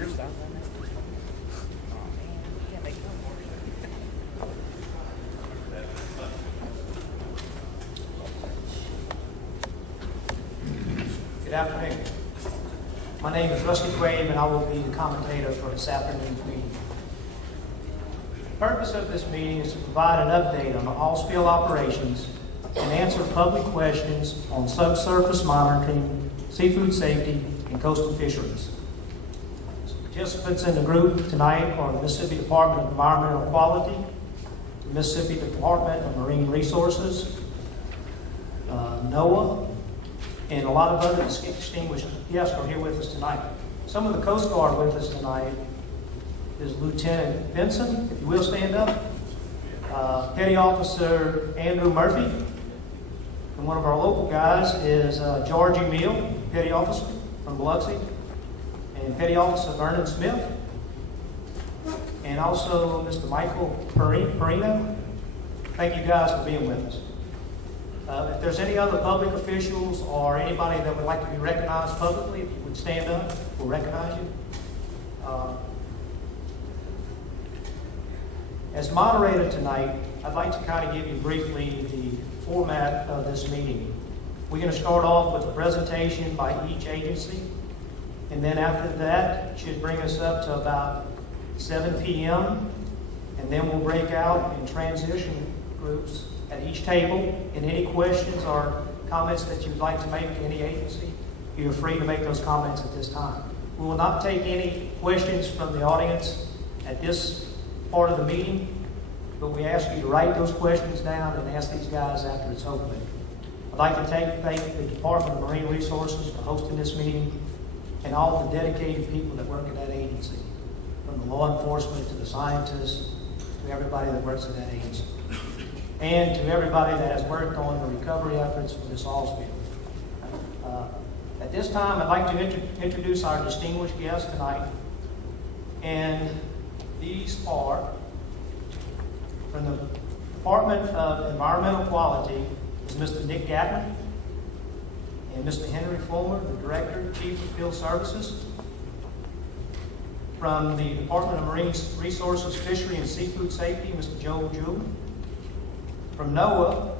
Good afternoon. My name is Rusty Quabe, and I will be the commentator for this afternoon's meeting. The purpose of this meeting is to provide an update on the all spill operations and answer public questions on subsurface monitoring, seafood safety, and coastal fisheries. Participants in the group tonight are the Mississippi Department of Environmental Quality, the Mississippi Department of Marine Resources, NOAA, and a lot of other distinguished guests are here with us tonight. Some of the Coast Guard with us tonight is Lieutenant Benson, if you will stand up, Petty Officer Andrew Murphy, and one of our local guys is Georgie Meal, Petty Officer from Biloxi, and Petty Officer Vernon Smith, and also Mr. Michael Perino. Thank you guys for being with us. If there's any other public officials or anybody that would like to be recognized publicly, if you would stand up, we'll recognize you. As moderator tonight, I'd like to kind of give you briefly the format of this meeting. We're going to start off with a presentation by each agency, and then after that, it should bring us up to about 7 p.m., and then we'll break out in transition groups at each table, and any questions or comments that you'd like to make to any agency, you're free to make those comments at this time. We will not take any questions from the audience at this part of the meeting, but we ask you to write those questions down and ask these guys after it's over. I'd like to thank the Department of Marine Resources for hosting this meeting and all the dedicated people that work at that agency, from the law enforcement to the scientists to everybody that works at that agency, and to everybody that has worked on the recovery efforts for this oil spill. At this time, I'd like to introduce our distinguished guests tonight, and these are from the Department of Environmental Quality is Mr. Nick Gatlin and Mr. Henry Fulmer, the Director, Chief of Field Services. From the Department of Marine Resources, Fishery, and Seafood Safety, Mr. Joe Jewell. From NOAA,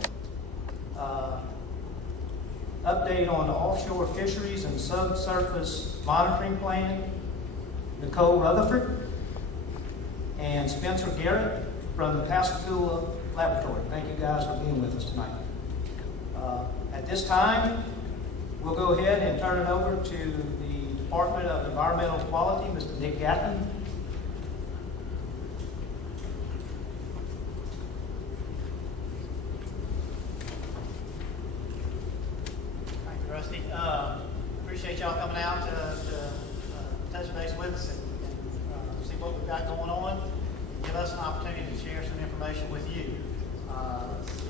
update on the offshore fisheries and subsurface monitoring plan, Nicole Rutherford, and Spencer Garrett from the Pascagoula Laboratory. Thank you guys for being with us tonight. At this time, we'll go ahead and turn it over to the Department of Environmental Quality, Mr. Nick Gatlin. Rusty. Appreciate y'all coming out to touch base with us and see what we've got going on, and give us an opportunity to share some information with you. Let's see.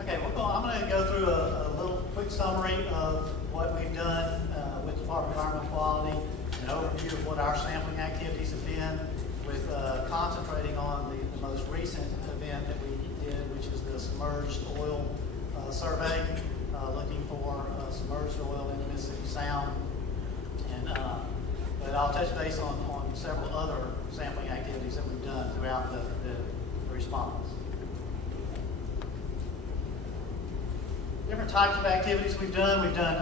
Okay, I'm going to go through a little quick summary of what we've done with the Department of Environmental Quality, an overview of what our sampling activities have been, with concentrating on the most recent event that we did, which is the submerged oil survey, looking for submerged oil in the Mississippi Sound. And but I'll touch base on several other sampling activities that we've done throughout the response. Different types of activities we've done. We've done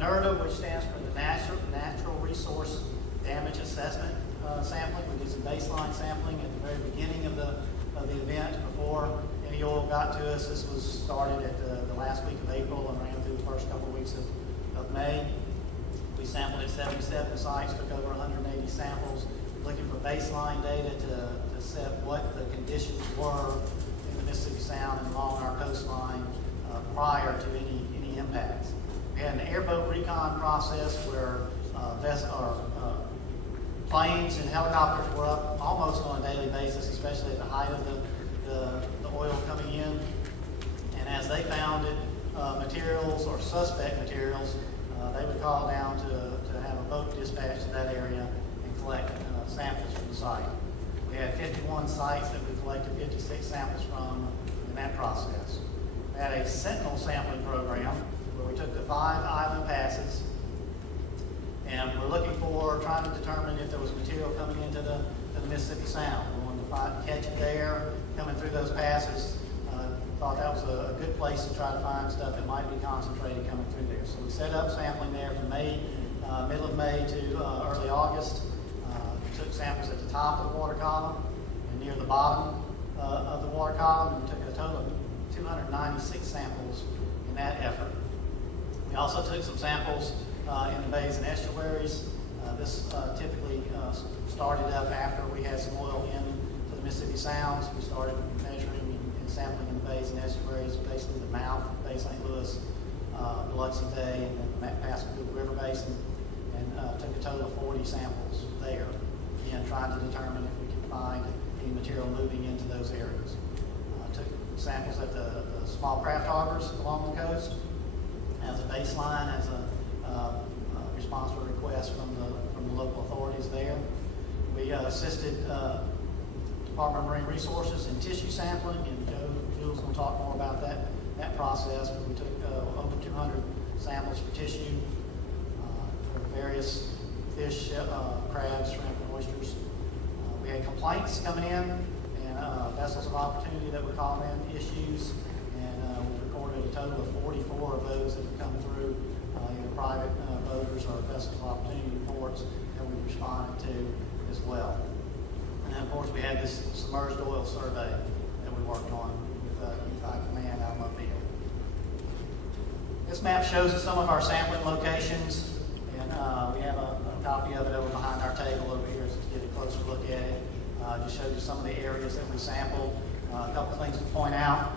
NRDA, which stands for the Natural Resource Damage Assessment sampling. We did some baseline sampling at the very beginning of the event before any oil got to us. This was started at the last week of April and ran through the first couple of weeks of May. We sampled at 77 sites, took over 180 samples, looking for baseline data to set what the conditions were in the Mississippi Sound and along our coastline prior to any impacts. We had an airboat recon process where planes and helicopters were up almost on a daily basis, especially at the height of the oil coming in. And as they found it, materials or suspect materials, they would call down to have a boat dispatched to that area and collect samples from the site. We had 51 sites that we collected 56 samples from in that process. We had a sentinel sampling program where we took the 5 island passes, and we're looking for, trying to determine if there was material coming into the Mississippi Sound. We wanted to catch it there, coming through those passes. Thought that was a good place to try to find stuff that might be concentrated coming through there. So we set up sampling there from middle of May to early August. Took samples at the top of the water column and near the bottom of the water column, and we took a total of 296 samples in that effort. We also took some samples in the bays and estuaries. This typically started up after we had some oil into the Mississippi Sounds. We started measuring and sampling in the bays and estuaries, basically the mouth of Bay St. Louis, Biloxi Bay, and then Pascagoula River Basin, and took a total of 40 samples there. Again, trying to determine if we could find any material moving into those areas. Took samples at the small craft harbors along the coast as a baseline, as a response to a request from the local authorities there. We assisted Department of Marine Resources in tissue sampling, and Jill's going to talk more about that process. But we took over 200 samples for tissue for various fish, crabs, shrimp, and oysters. We had complaints coming in, and vessels of opportunity that were calling in issues, and we recorded a total of 44 of those that have come through, either private boaters or vessels of opportunity reports that we responded to as well. And then, of course, we had this submerged oil survey that we worked on with Unified Command out of Mobile. This map shows us some of our sampling locations, and we have a copy of it over behind our table over here to get a closer look at it. Just shows you some of the areas that we sampled. A couple things to point out.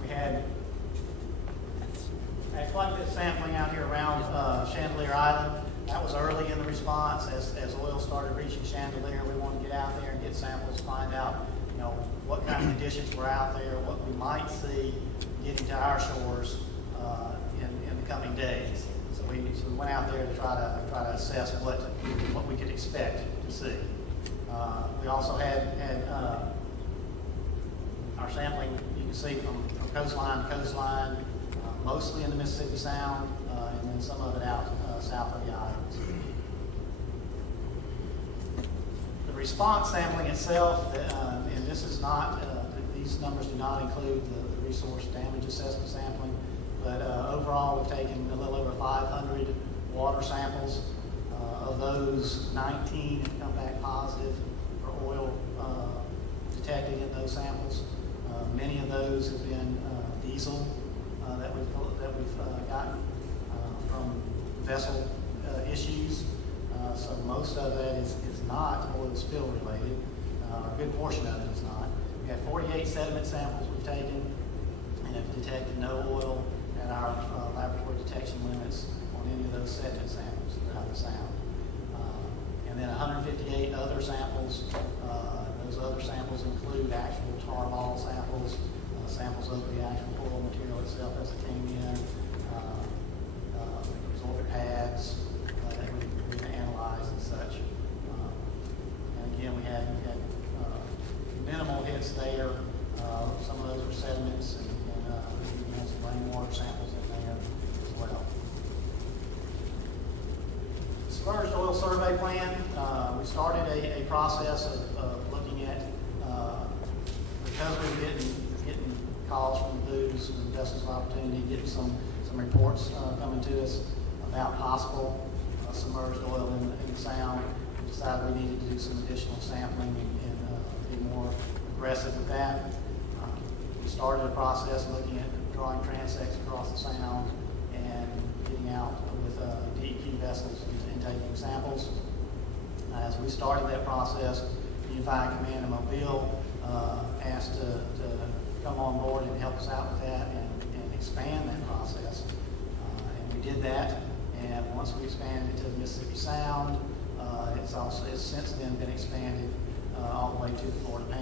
We had quite a bit of sampling out here around Chandelier Island. That was early in the response. As oil started reaching Chandelier, we wanted to get out there and get samples, find out, what kind of conditions were out there, what we might see getting to our shores in the coming days. So we went out there to try to assess what we could expect to see. We also had our sampling, you can see from coastline to coastline, mostly in the Mississippi Sound, and then some of it out south of the islands. The response sampling itself, and this is not, these numbers do not include the resource damage assessment sampling, but overall we've taken a little over 500 water samples. Of those, 19 have come back positive for oil detected in those samples. Many of those have been diesel that we've gotten from vessel issues. So most of that is not oil spill related. A good portion of it is not. We have 48 sediment samples we've taken and have detected no oil at our laboratory detection limits on any of those sediment samples throughout the Sound. And then 158 other samples. Those other samples include actual tar ball samples, samples of the actual oil material itself as it came in, absorbent pads that we analyzed and such. And again, we had minimal hits there. Some of those were sediments, and we had some rainwater samples in there as well. Submerged oil survey plan, we started a process of looking at, because we were getting calls from the booths and vessels of opportunity, getting some reports coming to us about possible submerged oil in the Sound. We decided we needed to do some additional sampling and be more aggressive with that. We started a process looking at drawing transects across the Sound and getting out with DEQ vessels and taking samples. As we started that process, Unified Command in Mobile asked to come on board and help us out with that and expand that process. And we did that, and once we expanded to the Mississippi Sound, it's since then been expanded all the way to the Florida Panhandle.